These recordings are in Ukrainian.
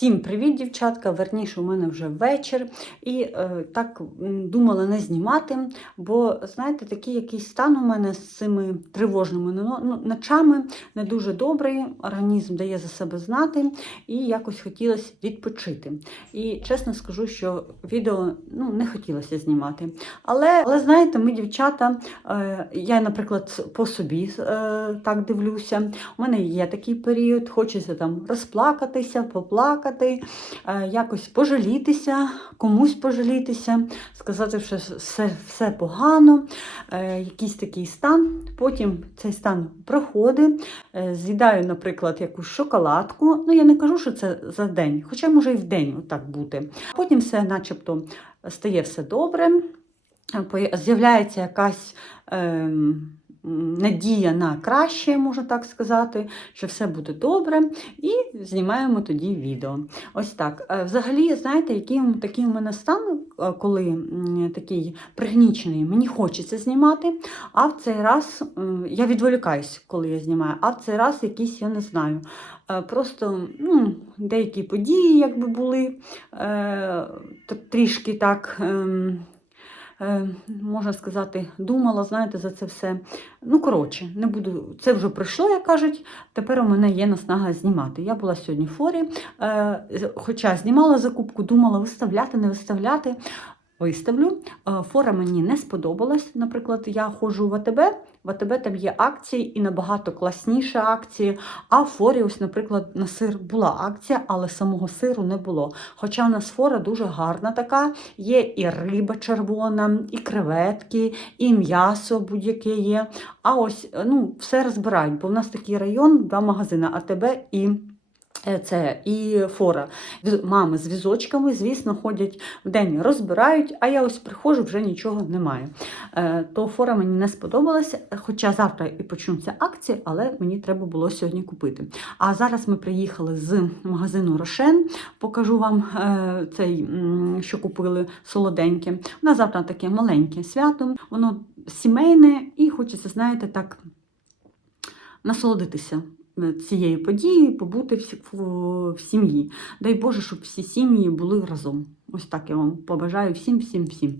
Всім привіт, дівчатка! Верніше, у мене вже вечір. І е, так думала не знімати, бо, знаєте, такий якийсь стан у мене з цими тривожними ну, ночами не дуже добрий. Організм дає за себе знати, і якось хотілося відпочити. І чесно скажу, що відео ну, не хотілося знімати. Але, але знаєте, ми, дівчата, е, я, наприклад, по собі е, так дивлюся. У мене є такий період, хочеться там розплакатися, поплакати, е, якось пожалітися, комусь пожалітися, сказати, що все, все погано, е, якийсь такий стан. Потім цей стан проходить. Е, З'їдаю, наприклад, якусь шоколадку. Ну, я не кажу, що це за день, хоча може і в день так бути. Потім все, начебто, стає все добре. З'являється якась. ем, Надія на краще, можна так сказати, що все буде добре, і знімаємо тоді відео. Ось так. Е, Взагалі, знаєте, який, такий у мене стан, е, коли такий пригнічений, мені хочеться знімати, а в цей раз я відволікаюсь, коли я знімаю, а в цей раз якийсь, я не знаю. е, Просто ну, деякі події, якби були, трішки так. Е, Можна сказати, думала, знаєте, за це все. Ну, коротше, не буду. Це вже пройшло, як кажуть. Тепер у мене є наснага знімати. Я була сьогодні в форі, е, хоча знімала закупку, думала виставляти, не виставляти. Виставлю. Е, Фора мені не сподобалась. Наприклад, я ходжу в АТБ. В АТБ там є акції і набагато класніші акції. А в форі, ось, наприклад, на сир була акція, але самого сиру не було. Хоча у нас фора дуже гарна така. Є і риба червона, і креветки, і м'ясо будь-яке є. А ось ну, все розбирають, бо в нас такий район, два магазини АТБ і. Е, Це і фора. Мами з візочками, звісно, ходять в день, розбирають, а я ось приходжу, вже нічого немає. Е, То фора мені не сподобалася, хоча завтра і почнуться акції, але мені треба було сьогодні купити. А зараз ми приїхали з магазину Рошен. Покажу вам е, цей, що купили солоденьке. У нас завтра таке маленьке свято, воно сімейне і хочеться, знаєте, так насолодитися цією подією, побути в, сім'ї. Дай Боже, щоб всі сім'ї були разом. Ось так я вам побажаю всім, всім, всім.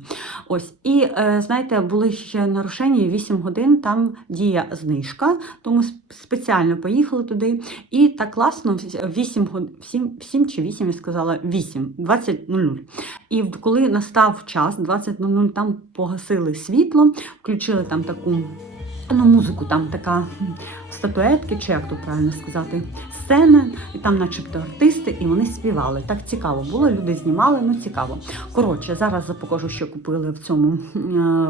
Ось. І е, знаєте, були ще нарушення 8 годин, там діє знижка, тому спеціально поїхали туди. І так класно, 8 годин, 7, 7 чи 8, я сказала, 8, 20.00. І коли настав час, 20.00, там погасили світло, включили там таку ну, музику, там така статуетки, чи як то правильно сказати, сцена, і там, начебто, артисти, і вони співали. Так цікаво було, люди знімали, ну цікаво. Коротше, зараз покажу, що купили в цьому е,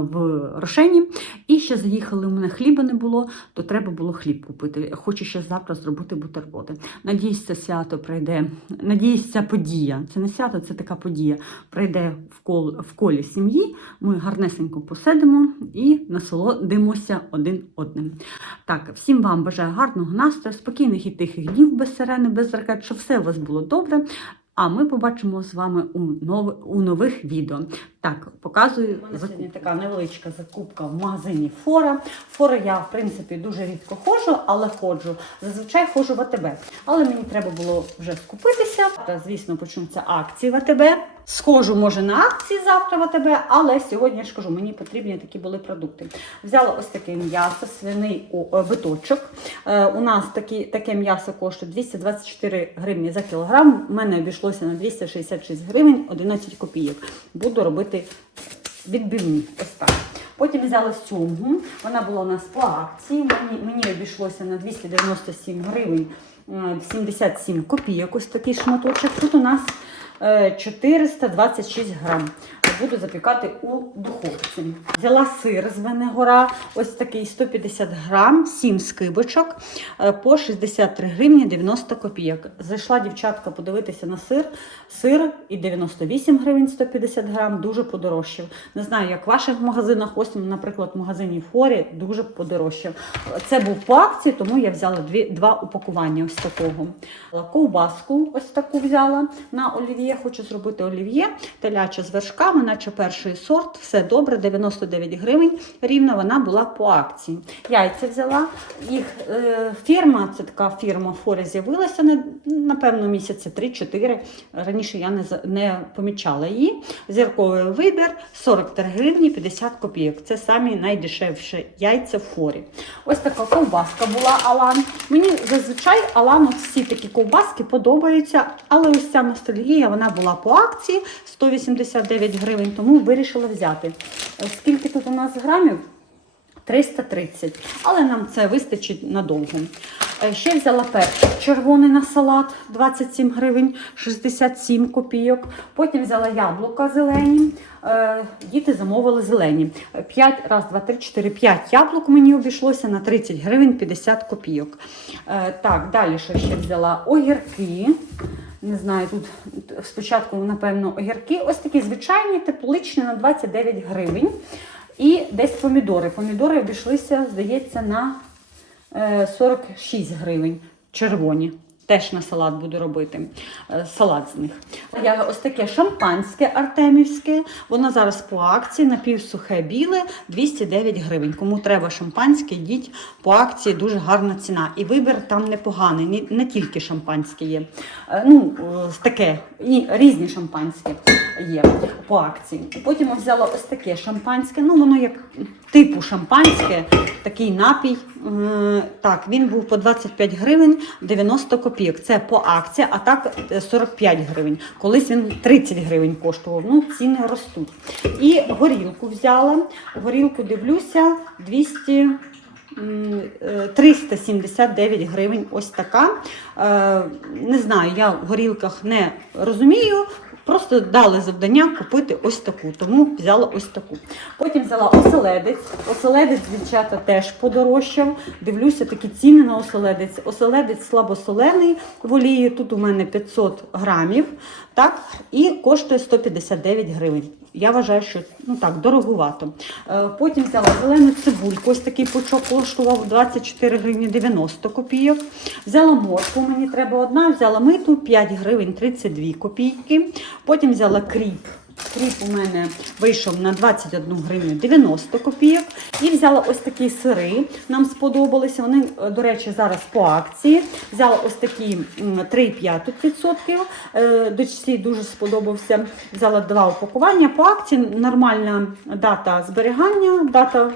в Рошені. І ще заїхали, у мене хліба не було, то треба було хліб купити. Хочу ще завтра зробити бутерброди. Надіюсь, це свято пройде. Надіюсь, ця подія. Це не свято, це така подія. Пройде в кол в колі сім'ї. Ми гарнесенько посидимо і насолодимося один одним. Так, всім вам бажаю гарного настрою, спокійних і тихих днів без сирени, без ракет, щоб все у вас було добре. А ми побачимо з вами у, нов... у нових відео. Так, показую. У мене сьогодні така невеличка закупка в магазині Фора. Фора я, в принципі, дуже рідко ходжу, але ходжу. Зазвичай ходжу в АТБ. Але мені треба було вже скупитися. Та, звісно, почнуться акції в АТБ. Схожу, може, на акції завтра в АТБ, але сьогодні я ж кажу, мені потрібні такі були продукти. Взяла ось таке м'ясо, свиний о, е, биточок. Е, у нас такі, таке м'ясо коштує 224 гривні за кілограм. У мене обійшлося на 266 гривень 11 копійок. Буду робити відбивні. Ось так. Потім взяла сьомгу. Вона була у нас по акції. Мені, мені обійшлося на 297 гривень е, 77 копійок. Ось такий шматочок. Тут у нас е, 426 грам. Буду запікати у духовці. Взяла сир з Венегора, ось такий 150 грам, 7 скибочок е, по 63 гривні 90 копійок. Зайшла дівчатка подивитися на сир. Сир і 98 гривень 150 грам, дуже подорожчав. Не знаю, як в ваших магазинах, ось, наприклад, в магазині Форі дуже подорожчав. Це був по акції, тому я взяла дві, два упакування ось такого. Ковбаску ось таку взяла на олів'є. Хочу зробити олів'є, теляча з вершками, наче перший сорт. Все добре, 99 гривень. Рівно вона була по акції. Яйця взяла. Їх е, фірма, це така фірма Форі з'явилася на, напевно, місяці 3-4. Раніше я не, не помічала її. Зірковий вибір 43 гривні 50 копійок. Це самі найдешевші яйця в форі. Ось така ковбаска була Алан. Мені зазвичай Алан от всі такі ковбаски подобаються, але ось ця ностальгія вона була по акції 189 гривень, тому вирішила взяти. Е, Скільки тут у нас грамів? 330, але нам це вистачить надовго. Е, Ще взяла перчик червоний на салат 27 гривень 67 копійок. Потім взяла яблука зелені. Е, Діти замовили зелені. 5, раз, два, три, чотири, 5 яблук мені обійшлося на 30 гривень 50 копійок. Так, далі ще взяла огірки. Не знаю, тут спочатку, напевно, огірки. Ось такі звичайні, тепличні на 29 гривень. І десь помідори. Помідори обійшлися, здається, на е, 46 гривень. Червоні. Теж на салат буду робити. е, Салат з них. Я ось таке шампанське артемівське. Воно зараз по акції напівсухе біле 209 гривень. Кому треба шампанське, йдіть по акції дуже гарна ціна. І вибір там непоганий. Не, тільки шампанське є. Е, Ну, е, таке, і різні шампанське є по акції. Потім я взяла ось таке шампанське. Ну, воно як типу шампанське, такий напій. Е, Так, він був по 25 гривень 90 копійок. Це по акції, а так е, 45 гривень. Колись він 30 гривень коштував. Ну, ціни ростуть. І горілку взяла. Горілку дивлюся 200. е, 379 гривень. Ось така. Е, Не знаю, я в горілках не розумію. Просто дали завдання купити ось таку, тому взяла ось таку. Потім взяла оселедець. Оселедець, дівчата, теж подорожчав. Дивлюся такі ціни на оселедець. Оселедець слабосолений в олії. Тут у мене 500 грамів. Так, і коштує 159 гривень. Я вважаю, що ну так, дороговато. Е, Потім взяла зелену цибульку, ось такий пучок коштував 24 гривні 90 копійок. Взяла моркву, мені треба одна, взяла миту 5 гривень 32 копійки. Потім взяла кріп. Кріп у мене вийшов на 21 гривню 90 копійок. І взяла ось такі сири. Нам сподобалися. Вони, е, до речі, зараз по акції. Взяла ось такі 3,5%. Е, Дочці дуже сподобався. Взяла два упакування по акції. Нормальна дата зберігання, дата е,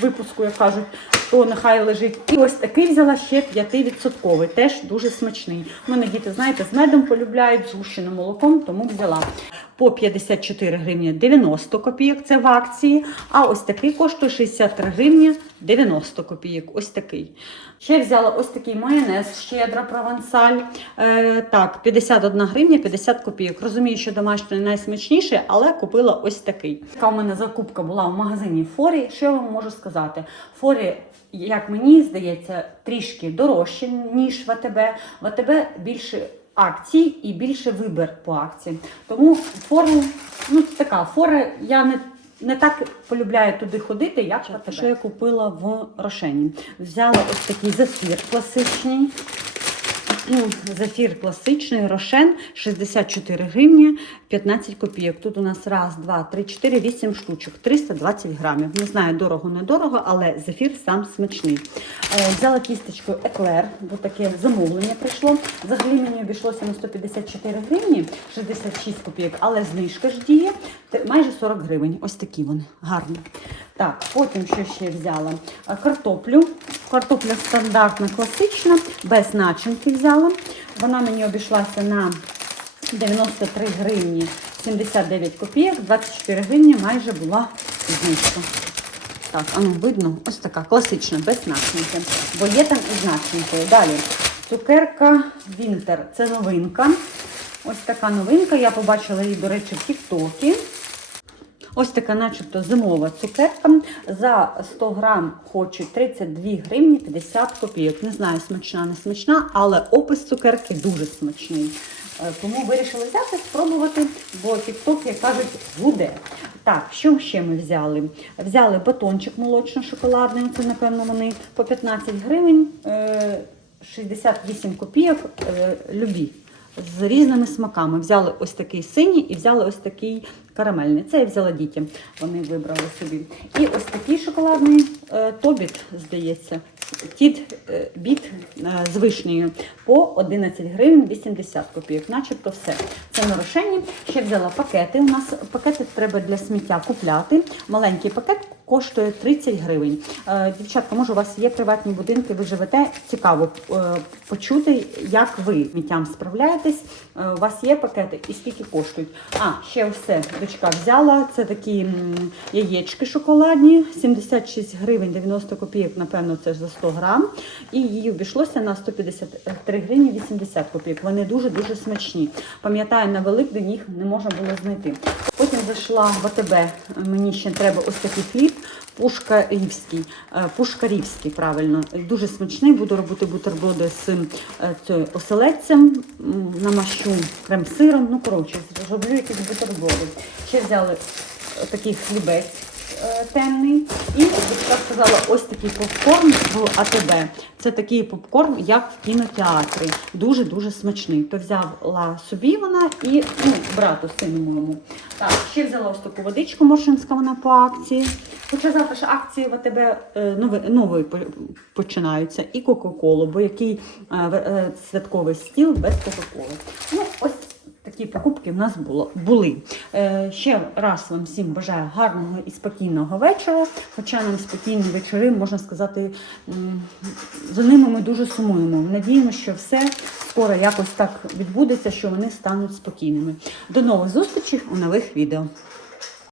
випуску, як кажуть, то нехай лежить. І ось такий взяла ще 5%. Теж дуже смачний. У мене діти, знаєте, з медом полюбляють, з гущеним молоком, тому взяла. По 54 гривні 90 копійок, це в акції. А ось такий коштує 63 гривні 90 копійок. Ось такий. Ще взяла ось такий майонез, щедра провансаль. Е, так, 51 гривня 50 копійок. Розумію, що домашній найсмачніший, але купила ось такий. Така у мене закупка була в магазині Форі. Що я вам можу сказати? Форі, як мені здається, трішки дорожче, ніж в АТБ. В АТБ більше акцій і більше вибір по акції. Тому фору, ну така фора, я не. Не так полюбляю туди ходити, як те, Що я купила в Рошені. Взяла ось такий засвір класичний. Ну, Зефір класичний, рошен 64 гривні 15 копійок. Тут у нас раз, два, три, чотири, вісім штучок, 320 грамів. Не знаю, дорого-недорого, але зефір сам смачний. Е, взяла кісточку еклер, бо таке замовлення прийшло. Взагалі мені обійшлося на 154 гривні 66 копійок, але знижка ж діє майже 40 гривень. Ось такі вони гарні. Так, потім що ще взяла? Е, Картоплю. Картопля стандартна, класична, без начинки взяла. Вона мені обійшлася на 93 гривні 79 копійок, 24 гривні майже була знижка. Так, а ну видно, ось така класична, без начинки. Бо є там із начинкою. Далі цукерка Вінтер. Це новинка. Ось така новинка. Я побачила її, до речі, в Тіктокі. Ось така, начебто, зимова цукерка. За 100 грам хочуть 32 гривні 50 копійок. Не знаю, смачна, не смачна, але опис цукерки дуже смачний. Е, Тому вирішили взяти, спробувати, бо TikTok, як кажуть, буде. Так, що ще ми взяли? Взяли батончик молочно-шоколадний, це, напевно, вони по 15 гривень, е, 68 копійок, е, любі. З різними смаками. Взяли ось такий синій і взяли ось такий карамельний. Це я взяла дітям. Вони вибрали собі. І ось такий шоколадний е, тобіт, здається. Тід е, біт е, з вишнею по 11 гривень 80 копійок, начебто все. Це на рошені. Ще взяла пакети. У нас пакети треба для сміття купляти. Маленький пакет коштує 30 гривень. Е, Дівчатка, може, у вас є приватні будинки, ви живете. Цікаво е, почути, як ви з сміттям справляєтесь. Е, У вас є пакети і скільки коштують. А, ще все, дочка взяла. Це такі яєчки шоколадні, 76 гривень 90 копійок, напевно, це за 100 грам. І їй обійшлося на 153 гривні 80 копійок. Вони дуже-дуже смачні. Пам'ятаю, на Великдень їх не можна було знайти. Потім зайшла в АТБ, мені ще треба ось такий хліб. Пушкарівський, е, пушкарівський, правильно, дуже смачний. Буду робити бутерброди з е, оселедцем, намащу крем-сиром. Ну, коротше, зроблю якісь бутерброди. Ще взяли такий хлібець темний. І дочка сказала, ось такий попкорн в АТБ. Це такий попкорн, як в кінотеатрі. Дуже-дуже смачний. То взяла собі вона і ну, брату сину моєму. Так, ще взяла ось таку водичку Моршинська, вона по акції. Хоча завтра ж акції в АТБ е, нові, нові починаються. І Кока-Колу, бо який е, е, святковий стіл без Кока-Коли. Ну, такі покупки в нас було, були. Е, ще раз вам всім бажаю гарного і спокійного вечора. Хоча нам спокійні вечори, можна сказати, за ними ми дуже сумуємо. Надіємося, що все скоро якось так відбудеться, що вони стануть спокійними. До нових зустрічей у нових відео.